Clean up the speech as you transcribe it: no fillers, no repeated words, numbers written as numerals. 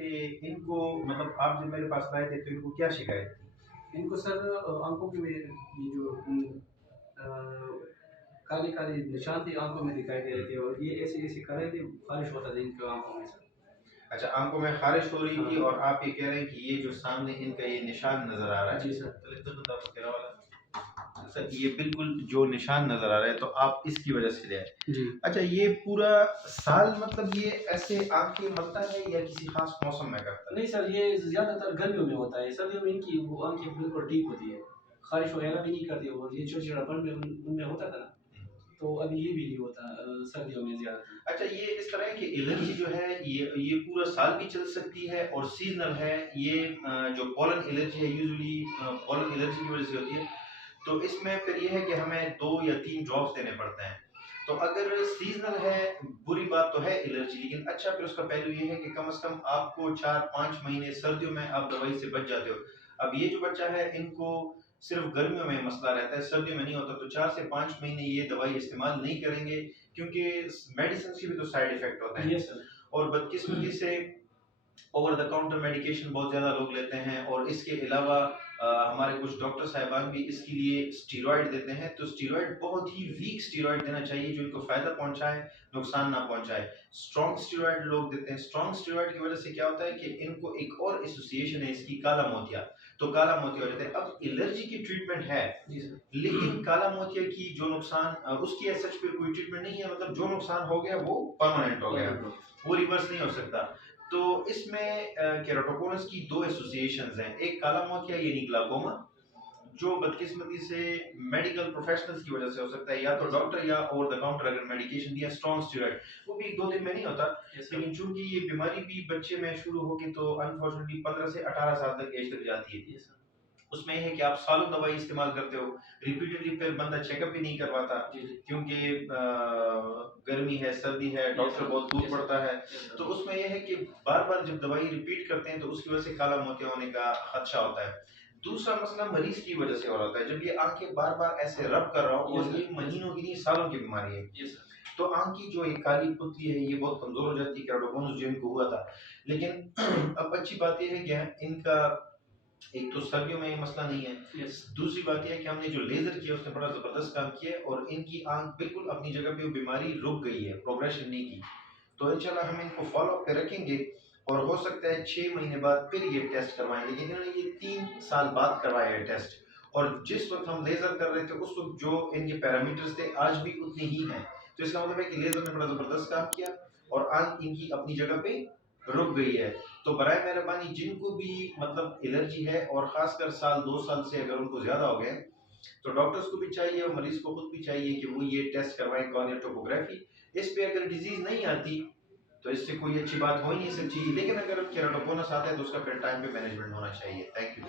कि इनको मतलब आप जब मेरे पास लाए थे तो इनको क्या शिकायत थी? इनको सर आँखों के में ये जो काले-काले निशान थे आँखों में दिखाई दे रहे थे और ये ऐसे-ऐसे कर रहे थे, ख़ारिश होता था इनकी आँखों में सर। अच्छा, आँखों में ख़ारिश हो रही थी हाँ। और आप ये कह रहे हैं कि ये जो सामने इनका ये निशान नज़र आ रहा है, जी सर। तो इधर तो आपको कह रहा वाला सर ये बिल्कुल जो निशान नज़र आ रहा है तो आप इसकी वज़ह से ले आए। जी। अच्छा, ये पूरा साल मतलब ये ऐसे आँखें मलता है या किसी ख़ास मौसम में करता है? नहीं सर, ये ज़्यादातर गर्मियों में होता है, सर्दियों में इनकी वो आँखें बिल्कुल ठीक होती है, ख़ारिश वग़ैरह भी नहीं करती और ये चिड़चिड़ापन भी उनमें होता था ना, तो अब ये भी नहीं होता सर्दियों में ज़्यादातर। अच्छा, ये इस तरह की एलर्जी जो है ये पूरा साल भी चल सकती है और सीज़नल है। ये जो पोलन एलर्जी है यूजुअली पोलन एलर्जी की वज़ह से होती है। तो इसमें फिर ये है कि हमें 2 या 3 ड्रॉप्स देने पड़ते हैं। तो अगर सीज़नल है, बुरी बात तो है एलर्जी, लेकिन अच्छा फिर उसका पहलू ये है कि कम से कम आपको 4-5 महीने सर्दियों में आप दवाई से बच जाते हो। अब ये जो बच्चा है इनको सिर्फ़ गर्मियों में मसला रहता है, सर्दियों में नहीं होता, तो 4 से 5 महीने ये दवाई इस्तेमाल नहीं करेंगे क्योंकि मेडिसिन के भी तो साइड इफ़ेक्ट होते हैं। Yes sir. और बदकिस्मती से ओवर द काउंटर मेडिकेशन बहुत ज़्यादा लोग लेते हैं और इसके अलावा हमारे कुछ डॉक्टर साहिबान भी इसके लिए स्टीरॉयड देते हैं, तो स्टीरॉयड बहुत ही वीक स्टीरॉयड देना चाहिए जो इनको फ़ायदा पहुँचाए, नुकसान ना पहुँचाए। स्ट्रॉन्ग स्टीरॉयड लोग देते हैं। स्ट्रॉन्ग स्टीरॉयड की वज़ह से क्या होता है कि इनको एक और एसोसिएशन है इसकी काला मोतिया, तो काला मोतिया हो जाता है। अब एलर्जी की ट्रीटमेंट है, जी सर। लेकिन काला मोतिया की जो नुकसान उसकी एज़ सच फिर कोई ट्रीटमेंट नहीं है, मतलब जो नुकसान हो गया वो परमानेंट हो गया, वो रिवर्स नहीं हो सकता। तो इसमें केराटोकोनस की 2 एसोसिएशंस हैं, एक काला मोतिया यानी ग्लाकोमा, जो बदकिस्मती से मेडिकल प्रोफेशनल्स की वजह से हो सकता है, या तो डॉक्टर या ओवर द काउंटर अगर मेडिकेशन दिया स्ट्रॉन्ग स्टेरॉइड, वो भी 1-2 दिन में नहीं होता, लेकिन चूंकि ये बीमारी भी बच्चे में शुरू होगी तो अनफॉर्चुनेटली 15 से 18 साल तक एज तक जाती है। उसमें ये है कि आप सालों दवाई इस्तेमाल करते हो, रिपीटेडली फिर बंदा चेकअप भी नहीं करवाता क्योंकि गर्मी है, सर्दी है, डॉक्टर बहुत दूर पड़ता है। तो उसमें ये है कि बार-बार जब दवाई रिपीट करते हैं तो उसकी वजह से काला मोतिया होने का खदशा होता है। दूसरा मसला मरीज की वजह से हो रहा होता है, जब ये आँखें बार-बार ऐसे रब कर रहा हो और ये महीनों की नहीं सालों की बीमारी है। तो आँख की जो एक काली पुतली है ये बहुत कमज़ोर हो जाती है, केराटोकोनस जो इनको हुआ था। लेकिन अब अच्छी बात ये है कि इनका एक तो सर्दियों में ये मसला नहीं है। दूसरी बात ये है कि हमने जो लेज़र किया उसने बड़ा ज़बरदस्त काम किया है और इनकी आँख बिल्कुल अपनी जगह पे वो बीमारी रुक गई है, प्रोग्रेशन नहीं की। तो इंशाल्लाह हम इनको फ़ॉलो-अप पे रखेंगे और हो सकता है 6 महीने बाद फिर ये टेस्ट करवाएँ, लेकिन इन्होंने ये 3 साल बाद करवाया है टेस्ट, और जिस वक़्त हम लेज़र कर रहे थे उस वक़्त जो इनके पैरामीटर्स थे आज भी उतने ही हैं। तो इसका मतलब है कि लेज़र ने बड़ा ज़बरदस्त काम किया और आँख इनकी अपनी जगह पे रुक गई है। तो बराए मेहरबानी जिनको भी मतलब एलर्जी है और ख़ासकर साल 2 साल से अगर उनको ज़्यादा हो गए, तो डॉक्टर्स को भी चाहिए और मरीज़ को खुद भी चाहिए कि वो ये टेस्ट करवाएँ, कॉर्नियल टोमोग्राफी। इस पे अगर डिज़ीज़ नहीं आती तो इससे कोई अच्छी बात हो ही नहीं सकती, लेकिन अगर केराटोकोनस आता है तो उसका फिर टाइम पे मैनेजमेंट होना चाहिए। Thank you.